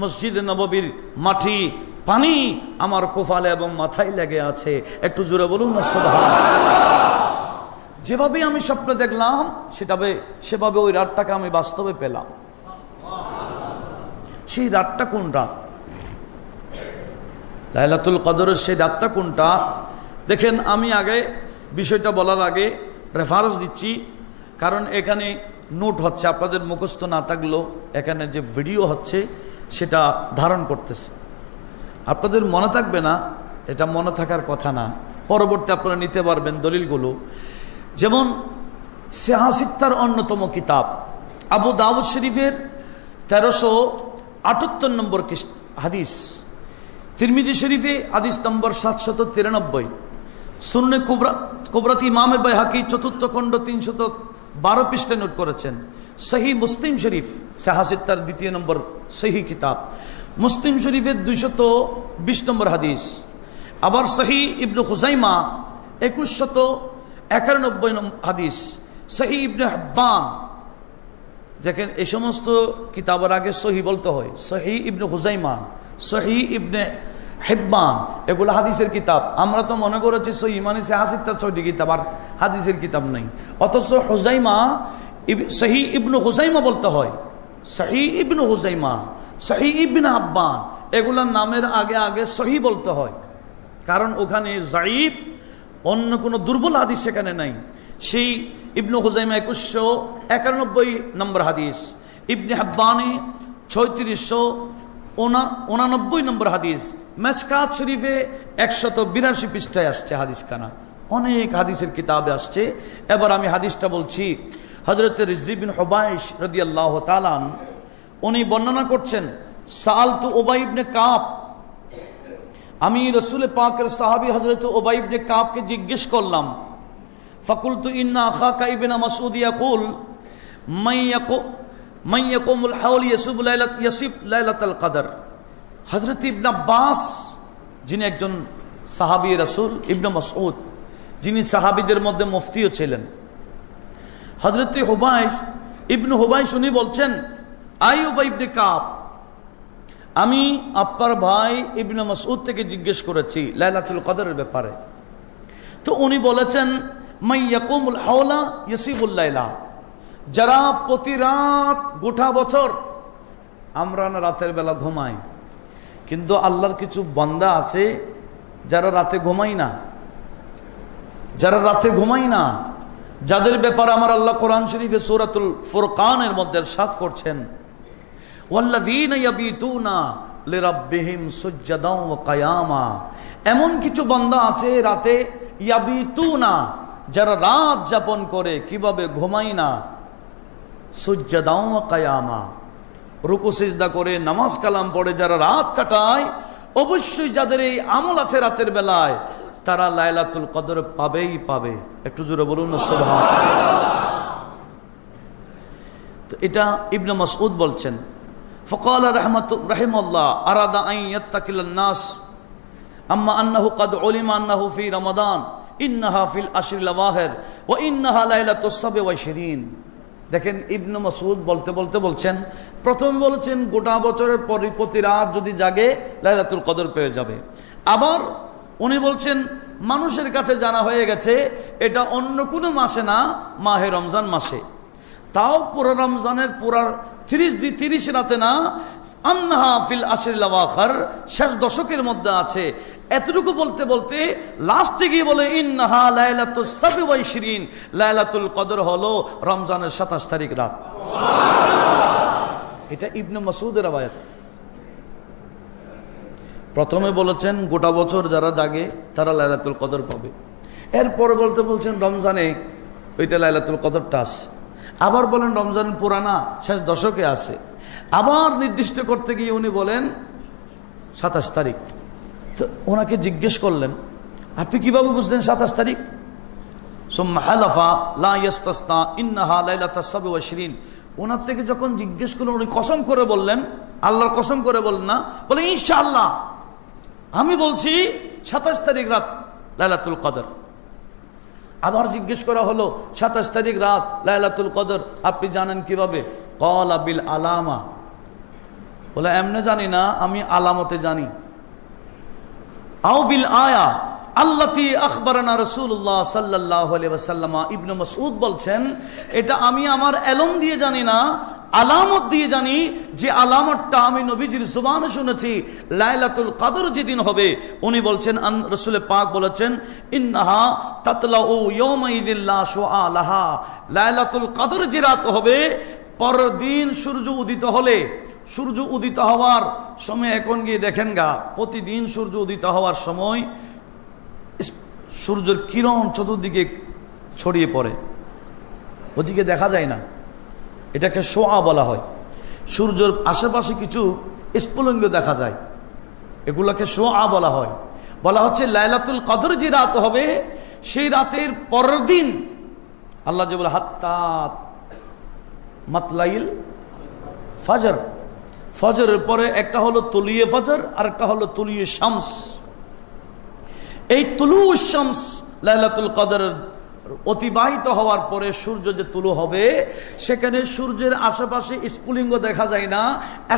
মসজিদে নববীর মাটি পানি আমার কপালে এবং মাথায় লেগে আছে। একটু জোরে বলুন না সুবহানাল্লাহ। যেভাবে আমি স্বপ্ন দেখলাম সেভাবে ওই রাতটাকে আমি বাস্তবে পেলাম। সেই রাতটা কোন রাত? লাইলাতুল কদরের সেই রাতটা কোনটা? দেখেন আমি আগে বিষয়টা বলার আগে রেফারেন্স দিচ্ছি, কারণ এখানে নোট হচ্ছে, আপনাদের মুখস্থ না থাকলেও এখানে যে ভিডিও হচ্ছে সেটা ধারণ করতেছে। আপনাদের মনে থাকবে না, এটা মনে থাকার কথা না, পরবর্তী আপনারা নিতে পারবেন দলিলগুলো। যেমন সিহাসিত্তার অন্যতম কিতাব আবু দাউদ শরীফের 1378 নম্বর হাদিস, তিরমিজি শরীফে হাদিস নম্বর 793, সুননে কুবরাত ইমামে বাইহাকি 4th খণ্ড 312 পৃষ্ঠায় নোট করেছেন। সহিহ মুসলিম শরীফ সিহাসিত্তার 2 নম্বর সহিহ কিতাব, মুসলিম শরীফের 220 নম্বর হাদিস। আবার সহিহ ইবনে খুজাইমা 2191 নম্বর হাদিস। সহিহ ইবনে হিব্বান, দেখেন এই সমস্ত কিতাবের আগে সহিহ বলতে হয়। সহিহ ইবনে খুজাইমা, সহিহ ইবনে হিব্বান, এগুলো হাদিসের কিতাব। আমরা তো মনে করেছি সহিহ মানে সিহাসিত্তার 6টি কিতাব, আর হাদিসের কিতাব নেই। অথচ হুজাইমা, সহিহ ইবনে খুজাইমা বলতে হয়, সহিহ ইবনে খুজাইমা, সহিহ ইবনে হিব্বান, এগুলোর নামের আগে আগে সহিহ বলতে হয়, কারণ ওখানে যায়ীফ অন্য কোনো দুর্বল হাদিস সেখানে নাই। সেই ইবনে খুজাইমা 2191 নম্বর হাদিস, ইবনে হিব্বানে 3689 নম্বর হাদিস, মেশকাত শরীফে 182 পৃষ্ঠায় আসছে হাদিস খানা। অনেক হাদিসের কিতাবে আসছে। এবার আমি হাদিসটা বলছি। হযরত রিজভী বিন হুবাইশ রাদিয়াল্লাহু তাআলা আনহু উনি বর্ণনা করছেন, সাআলতু উবাই ইবনে কাব, আমি রাসূল পাকের সাহাবী হযরত উবাই ইবনে কাবকে জিজ্ঞেস করলাম, ফাকুলতু ইন্না আখাকা ইবনে মাসউদ ইয়াকুল মান ইয়াকুমুল হাওল ইয়াসিব লাইলাতুল কদর। হযরত ইবনে আব্বাস, যিনি একজন সাহাবী রাসূল, ইবনে মাসউদ যিনি সাহাবীদের মধ্যে মুফতিও ছিলেন, হযরত ইবনে হুবাইশ উনি বলছেন, আই উবাই ইবনে কাব, আমি আপনার ভাই ইবনে মাসউদ থেকে জিজ্ঞেস করেছি লাইলাতুল কদরের ব্যাপারে। তো উনি বলেছেন, মান ইয়াকুমুল হাওলা ইয়াসিবুল লাইলা, যারা প্রতি রাত গোটা বছর, আমরা না রাতের বেলা ঘুমাই, কিন্তু আল্লাহর কিছু বান্দা আছে যারা রাতে ঘুমাই না, যাদের ব্যাপারে আমার আল্লাহ কোরআন শরীফে সূরাতুল ফুরকানের মধ্যে ইরশাদ করছেন, ওয়াল্লাযীনা ইয়াবিতুনা লিরাব্বিহিম সুজদান ওয়া কিয়ামা, এমন কিছু বান্দা আছে রাতে ইয়াবিতুনা, যারা রাত যাপন করে, কিভাবে ঘুমাই না, সুজদান ওয়া কিয়ামা, রুকু সিজদা করে নামাজ কালাম পড়ে যারা রাত কাটায়, অবশ্যই যাদের এই আমল আছে রাতের বেলায়, তারা লাইলাতুল কদর পাবেই পাবে। একটু জোরে বলুন না সুবহানাল্লাহ। তো এটা ইবনে মাসউদ বলছেন। ফাকাল রাহিমাহুল্লাহ আরাদা আন ইয়াত্তাকিলান নাস আম্মা আন্নাহু ক্বাদ উলিমা আন্নাহু ফি রমাদান ইন্নাহা ফিল আশরিল আওয়াখির ওয়া ইন্নাহা লাইলাতুস 27। দেখেন ইবনে মাসউদ বলতে বলছেন, প্রথমে বলেছেন গোটা বছরের প্রতি রাত যদি জাগে লাইলাতুল কদর পেয়ে যাবে। আবার উনি বলছেন মানুষের কাছে জানা হয়ে গেছে এটা অন্য কোনো মাসে না, মাহে রমজান মাসে, তাও পুরো রমজানের পুরা 30 রাতে না, আন্নাহা ফিল আশরিল আওয়াখির, শেষ দশকের মধ্যে আছে। এতটুকু বলতে লাস্টে গিয়ে বলে ইন্নাহা লাইলাতুস 27, লাইলাতুল কদর হলো রমজানের 27 তারিখ রাত। এটা ইবনে মাসউদের রওয়ায়াত। প্রথমে বলেছেন গোটা বছর যারা জাগে তারা লাইলাতুল কদর পাবে, এরপরে বলছেন রমজানে ওইটা লাইলাতুল কদরটা আসে, আবার বলেন রমজান পুরানা শেষ দশকে আসে, আবার নির্দিষ্ট করতে গিয়ে উনি বলেন 27 তারিখ। তো ওনাকে জিজ্ঞেস করলেন, আপনি কিভাবে বুঝলেন 27 তারিখ? সুম্মা হালাফা লা ইস্তাসনা ইন্নাহা লাইলাতুস 27। ওনার থেকে যখন জিজ্ঞেস করলেন উনি কসম করে বললেন, আল্লাহর কসম করে বললেন না, বলে ইনশাআল্লাহ আমি বলছি 27 তারিখ রাত লাইলাতুল কদর। আবার জিজ্ঞেস করা হলো 27 তারিখ রাত লাইলাতুল কদর আপনি জানেন কিভাবে? ক্বালা বিল আলামা, বলে এমনে জানি না, আমি আলামতে জানি। আও বিল আয়া, আল্লাতী আখবারানা রাসূলুল্লাহ সাল্লাল্লাহু আলাইহি ওয়াসাল্লাম। ইবনে মাসউদ বলছেন, এটা আমি আমার ইলম দিয়ে জানি না, আলামত দিয়ে জানি, যে আলামতটা আমি নবীজির জবানে শুনেছি। লাইলাতুল কদর যেদিন হবে, উনি বলছেন, রাসূল পাক বলেছেন, ইন্নাহা তাতলাউ ইয়াউমাইযিল লা শুআ লাহা। লাইলাতুল কদর যে রাত হবে, পরের দিন সূর্য উদিত হলে, সূর্য উদিত হওয়ার সময় এখন গিয়ে দেখেন গা, প্রতিদিন সূর্য উদিত হওয়ার সময় সূর্যের কিরণ চতুর্দিকে ছড়িয়ে পড়ে, ওদিকে দেখা যায় না, এটাকে শোয়া বলা হয়। সূর্যের আশেপাশে কিছু স্ফুলিঙ্গ দেখা যায়, এগুলোকে শোয়া বলা হয়। বলা হচ্ছে লাইলাতুল কদর যে রাত হবে, সেই রাতের পরের দিন আল্লাহ যে বলে হাত্তা মাতলাইল ফজর, ফজরের পরে একটা হলো তুলিয়ে ফজর আর একটা হলো তুলিয়ে শামস। এই তুলু শামস লাইলাতুল কদর অতিবাহিত হওয়ার পরে সূর্য যে তুলু হবে, সেখানে সূর্যের আশেপাশে স্ফুলিঙ্গ দেখা যায় না,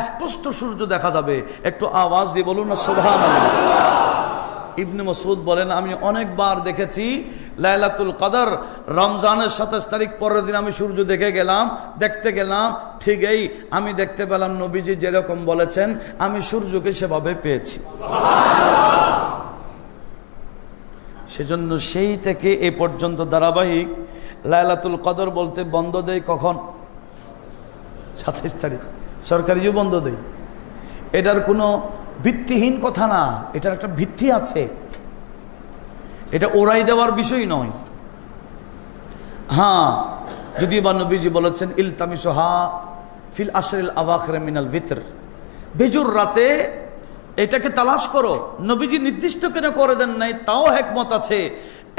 স্পষ্ট সূর্য দেখা যাবে। একটু আওয়াজ দিয়ে বলুন না সুবহানাল্লাহ। ইবনে মাসউদ বলেন, আমি অনেকবার দেখেছি লাইলাতুল কদর রমজানের 27 তারিখ পরের দিন আমি সূর্য দেখতে গেলাম, ঠিকই আমি দেখতে পেলাম নবীজি যেরকম বলেছেন, আমি সূর্যকে সেভাবে পেয়েছি। সেজন্য সেই থেকে এ পর্যন্ত ধারাবাহিক লাইলাতুল কদর বলতে বন্ধ দেয় কখন? 27 তারিখ সরকারিও বন্ধ দেয়। এটার কোনো ভিত্তিহীন কথা না, এটার একটা ভিত্তি আছে, এটা ওড়াই দেওয়ার বিষয় নয়। হ্যাঁ, যদি বা নবীজি বলেছেন ইলতামিসুহা ফিল আশরিল আওয়াখির মিনাল ভিতর, বেজুর রাতে এটাকে তালাশ করো। নবীজি নির্দিষ্ট কেন করে দেন নাই, তাও হিকমত আছে।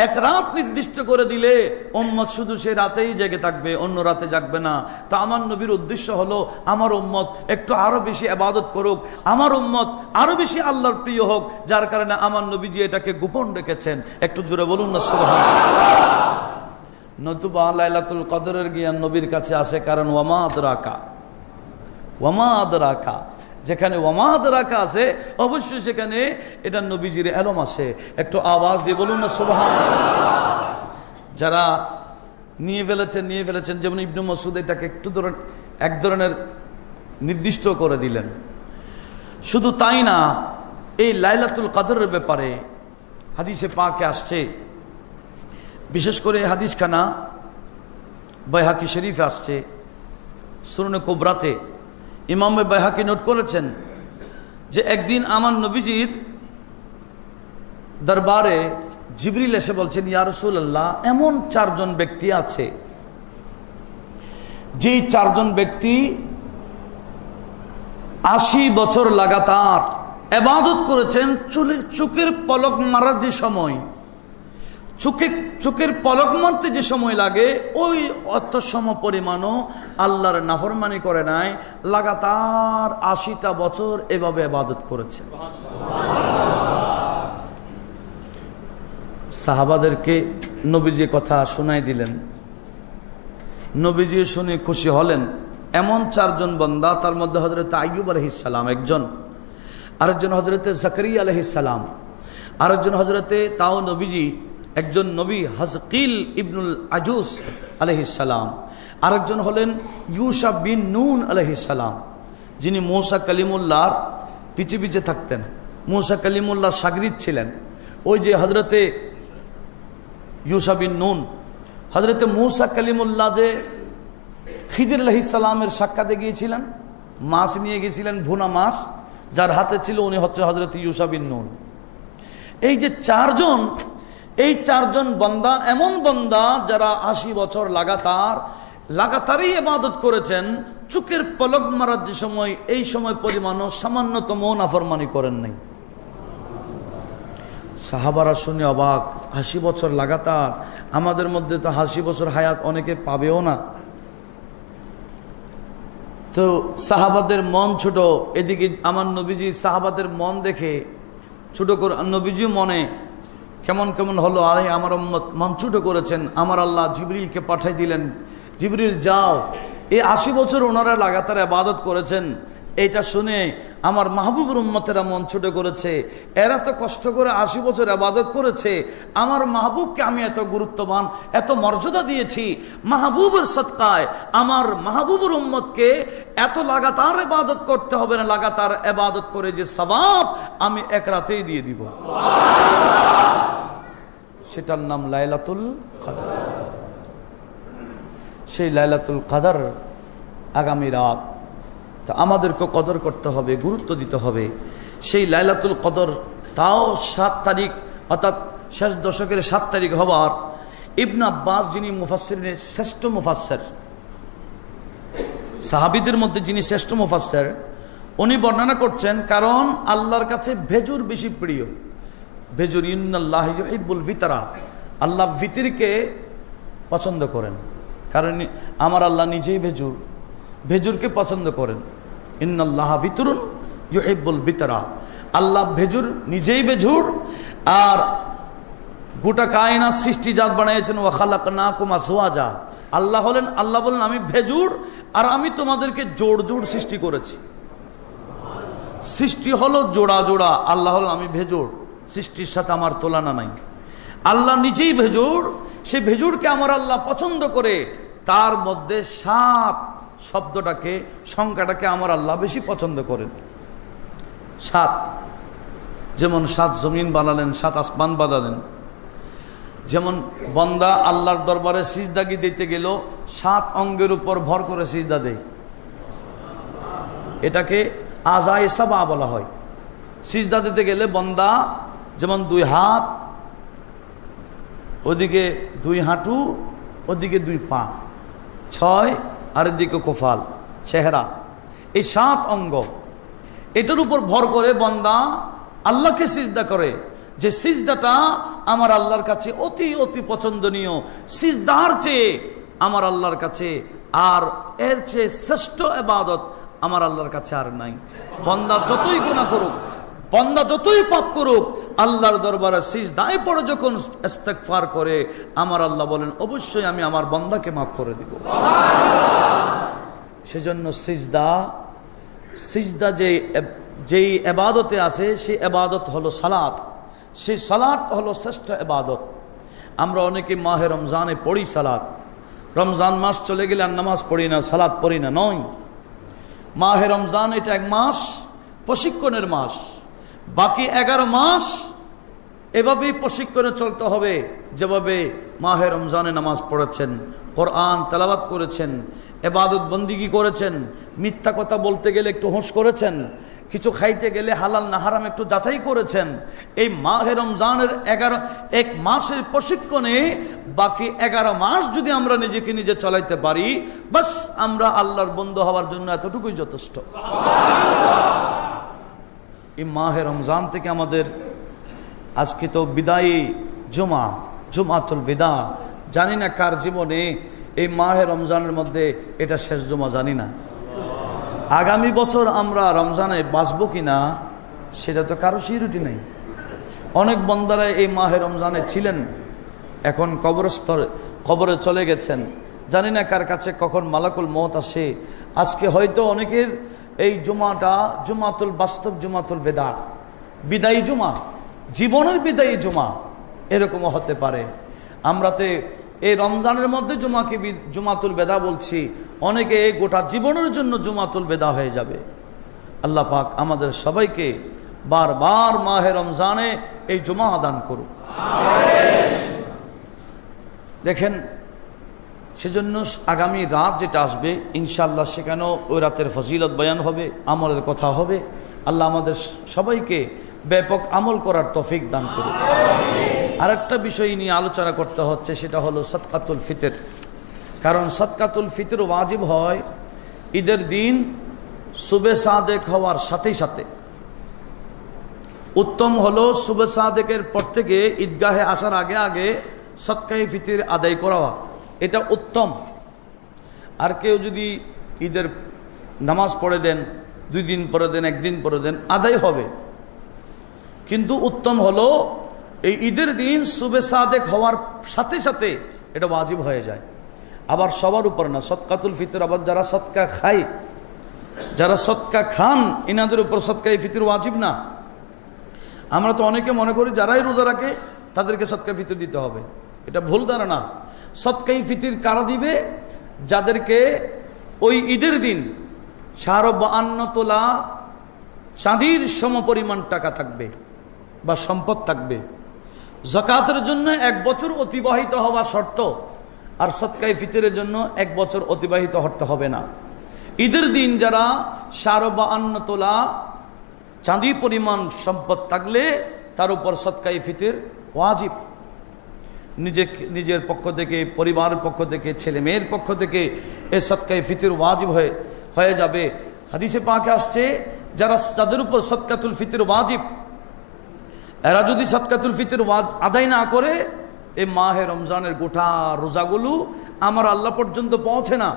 এক রাত নির্দিষ্ট করে দিলে উম্মত শুধু সে রাতেই জেগে থাকবে, অন্য রাতে জাগবে না। তা আমার নবীর উদ্দেশ্য হলো আমার উম্মত একটু আরো বেশি ইবাদত করুক, আমার উম্মত আরো বেশি আল্লাহর প্রিয় হোক, যার কারণে আমার নবীজি এটাকে গোপন রেখেছেন। একটু জোরে বলুন না সুবহানাল্লাহ। নতুবা লাইলাতুল কদরের জ্ঞান নবীর কাছে আসে, কারণ ওয়ামা আদরাকা, যেখানে ওয়ামা আদরাকা আছে অবশ্যই সেখানে এটা নবীজির ইলম আছে। একটু আওয়াজ দিয়ে বলুন না সুবহানাল্লাহ। যারা নিয়ে ফেলেছেন, যেমন ইবনে মাসউদ এটাকে এক ধরনের নির্দিষ্ট করে দিলেন। শুধু তাই না, এই লাইলাতুল কদরের ব্যাপারে হাদিসে পাকে আসছে, বিশেষ করে হাদিসখানা বাইহাকি শরীফে আসছে, সুনানে কুবরাতে ইমাম বাইহাকি নোট করেছেন যে একদিন আমার নবীজির দরবারে জিবরিল এসে বলছেন, ইয়া রাসূলুল্লাহ, এমন 4 জন ব্যক্তি আছে, যেই 4 জন ব্যক্তি 80 বছর লাগাতার ইবাদত করেছেন। চোখের পলক মারার যে সময়, চোখের পলক মারতে যে সময় লাগে, ওই অত সম পরিমাণও আল্লাহর নাফরমানি করে নাই, লাগাতার 80টা বছর এভাবে ইবাদত করেছেন। সাহাবাদেরকে নবীজি কথা শোনাই দিলেন, নবীজি শুনে খুশি হলেন। এমন 4 জন বান্দা, তার মধ্যে হযরত আইয়ুব আলাইহিস সালাম একজন, আরেকজন হযরত জাকারিয়া আলাইহিস সালাম, আরেকজন হযরতে তাও নবীজি একজন নবী হাজকিল ইবনুল আজুস আলাইহিস সালাম, আরেকজন হলেন ইউশা বিন নুন আলাইহিস সালাম, যিনি মূসা কালিমুল্লাহর পিছে পিছে থাকতেন, মূসা কালিমুল্লাহর শাগরিদ ছিলেন। ওই যে হযরতে ইউশা বিন নুন, হযরতে মূসা কালিমুল্লাহ যে খিদির আলাইহিস সালামের সাক্ষাতে গিয়েছিলেন, মাছ নিয়ে গিয়েছিলেন, ভুনা মাছ, যার হাতে ছিল উনি হচ্ছে হযরতে ইউশা বিন নুন। এই যে 4 জন, এই 4 জন বান্দা এমন বান্দা যারা 80 বছর লাগাতারই ইবাদত করেছেন, চোখের পলক মারার যে সময়, এই সময় পরিমাণও সামান্যতম নাফরমানি করেন নাই। সাহাবারা শুনে অবাক, 80 বছর লাগাতার, আমাদের মধ্যে তো 80 বছর হায়াত অনেকে পাবেও না। তো সাহাবাদের মন ছোট, এদিকে আমার নবীজি সাহাবাদের মন দেখে ছোট করে, নবীজি মনে কেমন কেমন হলো, আরে আমার উম্মত মন ছোট করেছেন, আমার আল্লাহ জিবরিলকে পাঠাই দিলেন, জিবরিল যাও, এই 80 বছর ওনারা লাগাতার ইবাদত করেছেন, এইটা শুনে আমার মাহবুবের উম্মতেরা মন ছোট করেছে, এরা তো কষ্ট করে 80 বছর ইবাদত করেছে, আমার মাহবুবকে আমি এত গুরুত্ববান, এত মর্যাদা দিয়েছি, মাহবুবের সদকায় আমার মাহবুবের উম্মতকে এত লাগাতার ইবাদত করতে হবে না, লাগাতার ইবাদত করে যে সওয়াব আমি এক রাতেই দিয়ে দিব। সেটার নাম লাইলাতুল কদর। সেই লাইলাতুল কদর আগামী রাত, তা আমাদেরকে কদর করতে হবে, গুরুত্ব দিতে হবে। সেই লাইলাতুল কদর তাও 7 তারিখ, অর্থাৎ শেষ দশকের 7 তারিখ হবার ইবনে আব্বাস, যিনি মুফাসসিরের শ্রেষ্ঠ মুফাসসির, সাহাবীদের মধ্যে যিনি শ্রেষ্ঠ মুফাসসির, উনি বর্ণনা করছেন, কারণ আল্লাহর কাছে ভেজুর বেশি প্রিয়। ভেজুর, ইন্নাল্লাহ ইউহিব্বুল ভিতরা, আল্লাহ ভিতরকে পছন্দ করেন, কারণ আমার আল্লাহ নিজেই ভেজুর, ভেজুরকে পছন্দ করেন। ইন্নাল্লাহ ভিতরুন ইউহিব্বুল ভিতরা, আল্লাহ ভেজুর, নিজেই ভেজুর। আর গোটা কায়নাত সৃষ্টিজাত বানিয়েছেন, ওয়া খালাকনাকুম আজওয়াজা, আল্লাহ হলেন, আল্লাহ বলেন আমি ভেজুর আর আমি তোমাদেরকে জোড় জোড় সৃষ্টি করেছি। সৃষ্টি হলো জোড়া জোড়া, আল্লাহ হলেন আমি ভেজুর, সৃষ্টির সাথে আমার তুলনা নাই। আল্লাহ নিজেই ভেজুর, সেই ভেজুরকে আমার আল্লাহ পছন্দ করে, তার মধ্যে 7 শব্দটাকে, সংখ্যাটাকে আমার আল্লাহ বেশি পছন্দ করেন। 7, যেমন 7 জমিন বানালেন, 7 আসমান বানালেন। যেমন বান্দা আল্লাহর দরবারে সিজদাগি দিতে গেল 7 অঙ্গের উপর ভর করে সিজদা দেয়, এটাকে আজায়ে সাবা বলা হয়। সিজদা দিতে গেলে বান্দা যেমন 2 হাত, ওদিকে 2 হাঁটু, ওদিকে 2 পা, 6 আর এদিকে কোফাল, চেহারা, এই 7 অঙ্গ, এটার উপর ভর করে বান্দা আল্লাহকে সিজদা করে, যে সিজদাটা আমার আল্লাহর কাছে অতি অতি পছন্দনীয়। সিজদার চেয়ে আমার আল্লাহর কাছে আর এর চেয়ে শ্রেষ্ঠ ইবাদত আমার আল্লাহর কাছে আর নাই। বান্দা যতই গুনাহ করুক, বান্দা যতই পাপ করুক, আল্লাহর দরবারে সিজদায় পড়ে যখন ইস্তেগফার করে, আমার আল্লাহ বলেন অবশ্যই আমি আমার বান্দাকে মাফ করে দিব। সেজন্য সিজদা যেই ইবাদতে আছে, সেই ইবাদত হলো সালাত। সেই সালাত হলো শ্রেষ্ঠ ইবাদত। আমরা অনেকে মাহে রমজানে পড়ি সালাত, রমজান মাস চলে গেলে আর নামাজ পড়ি না, সালাত পড়ি না, নয়। মাহে রমজান এটা 1 মাস প্রশিক্ষণের মাস, বাকি 11 মাস এভাবেই প্রশিক্ষণে চলতে হবে। যেভাবে মাহে রমজানে নামাজ পড়েছেন, কোরআন তেলাওয়াত করেছেন, ইবাদত বন্দিগি করেছেন, মিথ্যা কথা বলতে গেলে একটু হোঁশ করেছেন, কিছু খাইতে গেলে হালাল না হারাম একটু যাচাই করেছেন। এই মাহে রমজানের 1 মাসের প্রশিক্ষণে বাকি 11 মাস যদি আমরা নিজেকে নিজে চালাইতে পারি, বাস আমরা আল্লাহর বন্ধু হওয়ার জন্য এতটুকুই যথেষ্ট। এই মাহে রমজান থেকে আমাদের আজকে তো বিদায়ী জুমা, জুমাতুল বিদা। জানি না কার জীবনে এই মাহে রমজানের মধ্যে এটা শেষ জুমা, জানি না। আগামী বছর আমরা রমজানে বাঁচবো কিনা সেটা তো কারো সিউরিটি নেই। অনেক বান্দারা এই মাহে রমজানে ছিলেন, এখন কবরে চলে গেছেন। জানি না কার কাছে কখন মালাকুল মওত আসে। আজকে হয়তো অনেকের এই জুমাটা জুমাতুল বাস্তব, জুমাতুল বেদা, বিদায়ী জুমা, জীবনের বিদায়ী জুমা, এরকমও হতে পারে। আমরা তো এই রমজানের মধ্যে জুমাকে জুমাতুল বেদা বলছি, অনেকে গোটা জীবনের জন্য জুমাতুল বেদা হয়ে যাবে। আল্লাহ পাক আমাদের সবাইকে বারবার মাহে রমজানে এই জুমা দান করুক। দেখেন, সেজন্য আগামী রাত যেটা আসবে ইনশাআল্লাহ, সেখানেও ওই রাতের ফজিলত বয়ান হবে, আমলের কথা হবে। আল্লাহ আমাদের সবাইকে ব্যাপক আমল করার তৌফিক দান করুক। আরেকটা বিষয় নিয়ে আলোচনা করতে হচ্ছে, সেটা হলো সদকাতুল ফিতর। কারণ সদকাতুল ফিতর ওয়াজিব হয় ঈদের দিন সুবে সাদেক হওয়ার সাথে সাথে। উত্তম হলো সুবে সাদেকের পর থেকে ঈদগাহে আসার আগে আগে সদকায়ে ফিতর আদায় করা, এটা উত্তম। আর কেউ যদি ঈদের নামাজ পড়ে দেন, 2 দিন পরে দেন, 1 দিন পরে দেন, আদায় হবে। কিন্তু উত্তম হলো এই ঈদের দিন সুবে সাদেক হওয়ার সাথে সাথে এটা ওয়াজিব হয়ে যায়। আবার সবার উপর না, সদকাতুল ফিতর আবার যারা সদকা খায় যারা সদকা খান ইনাদের উপর সদকায়ে ফিতর ওয়াজিব না। আমরা তো অনেকে মনে করি যারাই রোজা রাখে তাদেরকে সদকায়ে ফিতর দিতে হবে, এটা ভুল ধারণা। সদকায়ে ফিতর কারা দিবে? যাদেরকে ওই ঈদের দিন 52 তোলা চাঁদির সমপরিমাণ টাকা থাকবে বা সম্পদ থাকবে। যাকাতের জন্য 1 বছর অতিবাহিত হওয়া শর্ত, আর সদকায়ে ফিতরের জন্য 1 বছর অতিবাহিত হতে হবে না। ঈদের দিন যারা 52 তোলা চাঁদি পরিমাণ সম্পদ থাকলে তার উপর সদকায়ে ফিতর ওয়াজিব। নিজের পক্ষ থেকে, পরিবারের পক্ষ থেকে, ছেলে মেয়ের পক্ষ থেকে এই সদকায়ে ফিতর ওয়াজিব হয়ে যাবে। হাদিসে পাকে আসছে যাদের উপর সদকাতুল ফিতর ওয়াজিব, এরা যদি সদকাতুল ফিতর আদায় না করে এই মাহে রমজানের গোটা রোজাগুলো আমার আল্লাহ পর্যন্ত পৌঁছে না,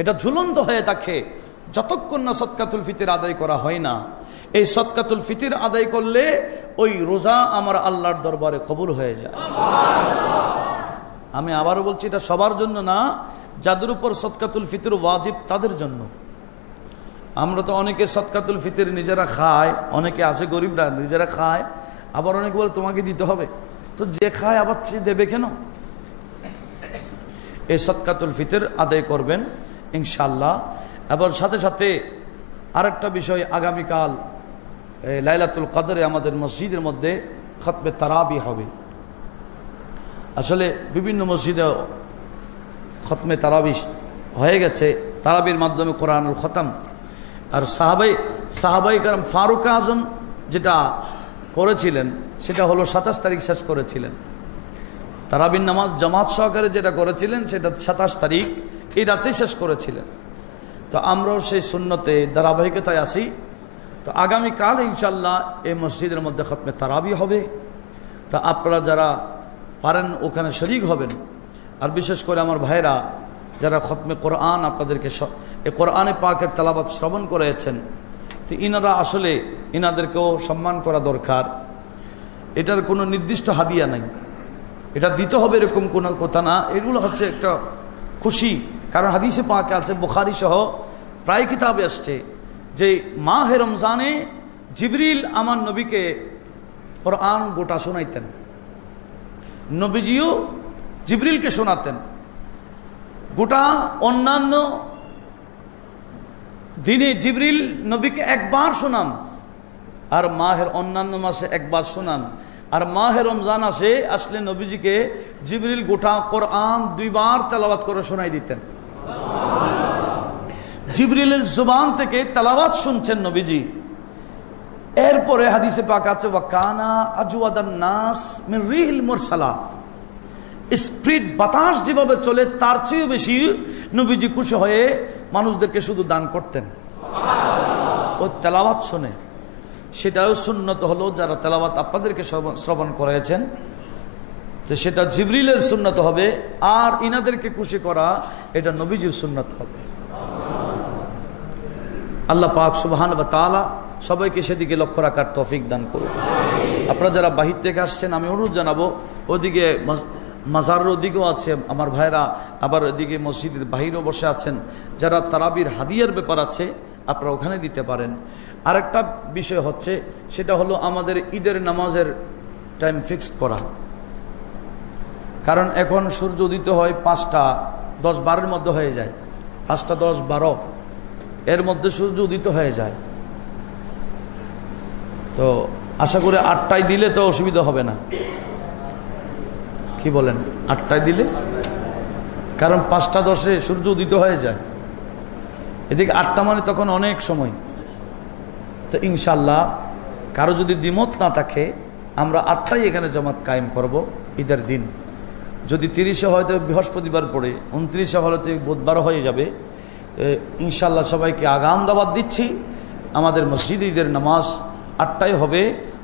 এটা ঝুলন্ত হয়ে থাকে যতক্ষণ না সদকাতুল ফিতর আদায় করা হয় না। এই সদকাতুল ফিতর আদায় করলে ওই রোজা আমার আল্লাহর দরবারে কবুল হয়ে যায়। আমি আবারও বলছি, এটা সবার জন্য না, যাদের উপর সদকাতুল ফিতর ওয়াজিব তাদের জন্য। আমরা তো অনেকে সদকাতুল ফিতর নিজেরা খায়, অনেকে আছে গরিবরা নিজেরা খায়, আবার অনেকে বলে তোমাকে দিতে হবে। তো যে খায় আবার সে দেবে কেন? এই সদকাতুল ফিতর আদায় করবেন ইনশাআল্লাহ। এবার সাথে সাথে আরেকটা বিষয়, আগামীকাল লাইলাতুল কদরে আমাদের মসজিদের মধ্যে খতমে তারাবি হবে। আসলে বিভিন্ন মসজিদে খতমে তারাবি হয়ে গেছে, তারাবির মাধ্যমে কোরআনুল খতম। আর সাহাবাই কারাম ফারুক আজম যেটা করেছিলেন সেটা হলো 27 তারিখ শেষ করেছিলেন। তারাবির নামাজ জামাত সহকারে যেটা করেছিলেন সেটা 27 তারিখ এই রাতে শেষ করেছিলেন। তো আমরাও সেই সুন্নতে ধারাবাহিকতায় আসি। তো আগামীকাল ইনশাল্লাহ এই মসজিদের মধ্যে খতমে তারাবি হবে। তা আপনারা যারা পারেন ওখানে শরীক হবেন। আর বিশেষ করে আমার ভাইরা যারা খতমে কোরআন আপনাদেরকে এই কোরআনে পাকের তেলাওয়াত শ্রবণ করেছেন, তো ইনারা আসলে ইনাদেরকেও সম্মান করা দরকার। এটার কোনো নির্দিষ্ট হাদিয়া নাই, এটা দিতে হবে এরকম কোনো কথা না। এগুলো হচ্ছে একটা খুশি, কারণ হাদিসে পাকে আছে, বুখারী সহ প্রায় কিতাবে আসছে যে মাহে রমজানে জিবরিল আমার নবীকে কোরআন গোটা শোনাইতেন, নবীজিও জিবরিলকে শোনাতেন গোটা। অন্যান্য দিনে জিবরিল নবীকে একবার শোনান, আর মাহের অন্যান্য মাসে একবার শোনান। আর মাহে রমজান আসলে নবীজিকে জিবরিল গোটা কোরআন 2 বার তেলাওয়াত করে শোনাই দিতেন। জিবরিলের জবান থেকে তেলাওয়াত শুনছেন নবীজি। এরপরে হাদিসে পাক আছে ওয়াকানা আজওয়াদান নাস মিন রিহিল মুরসালা, স্পিড বাতাস যেভাবে চলে তার চেয়ে বেশি নবীজি খুশি হয়ে মানুষদেরকে শুধু দান করতেন ও তেলাওয়াত শুনে। সেটাও সুন্নত হলো, যারা তেলাওয়াত আপনাদেরকে শ্রবণ করেছেন তো সেটা জিবরিলের সুন্নত হবে, আর ইনাদেরকে খুশি করা এটা নবীজির সুন্নত হবে। আল্লাহ পাক সুবহান ওয়া তাআলা সবাইকে সেদিকে লক্ষ্য রাখার তৌফিক দান করুন। আপনারা যারা বাহির থেকে আসছেন আমি অনুরোধ জানাবো, ওদিকে মাজারের ওদিকেও আছে আমার ভাইরা, আবার ওদিকে মসজিদের বাহিরেও বসে আছেন, যারা তারাবির হাদিয়ার ব্যাপার আছে আপনারা ওখানে দিতে পারেন। আরেকটা বিষয় হচ্ছে সেটা হলো আমাদের ঈদের নামাজের টাইম ফিক্সড করা। কারণ এখন সূর্য উদিত হয় 5টা 10-12 মধ্যে হয়ে যায়, 5টা 10-12 এর মধ্যে সূর্য উদিত হয়ে যায়। তো আশা করি 8টায় দিলে তো অসুবিধা হবে না, কি বলেন? 8টায় দিলে, কারণ 5টা 10-এ সূর্য উদিত হয়ে যায়, এদিকে 8টা মানে তখন অনেক সময়। তো ইনশাল্লাহ কারো যদি দ্বিমত না থাকে আমরা 8টায় এখানে জামাত কায়েম করব ঈদের দিন। যদি 30-এ হয়তো বৃহস্পতিবার পড়ে, 29-এ হলে তো বুধবার হয়ে যাবে। ইনশাল্লাহ সবাইকে আগাম দাওয়াত দিচ্ছি, আমাদের মসজিদে ঈদের নামাজ 8টায় হবে।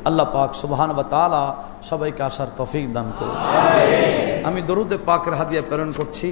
আল্লাহ পাক সুবহানাহু ওয়া তাআলা সবাইকে আসার তৌফিক দান করুন। আমি দরুদে পাকের হাদিয়া প্রেরণ করছি।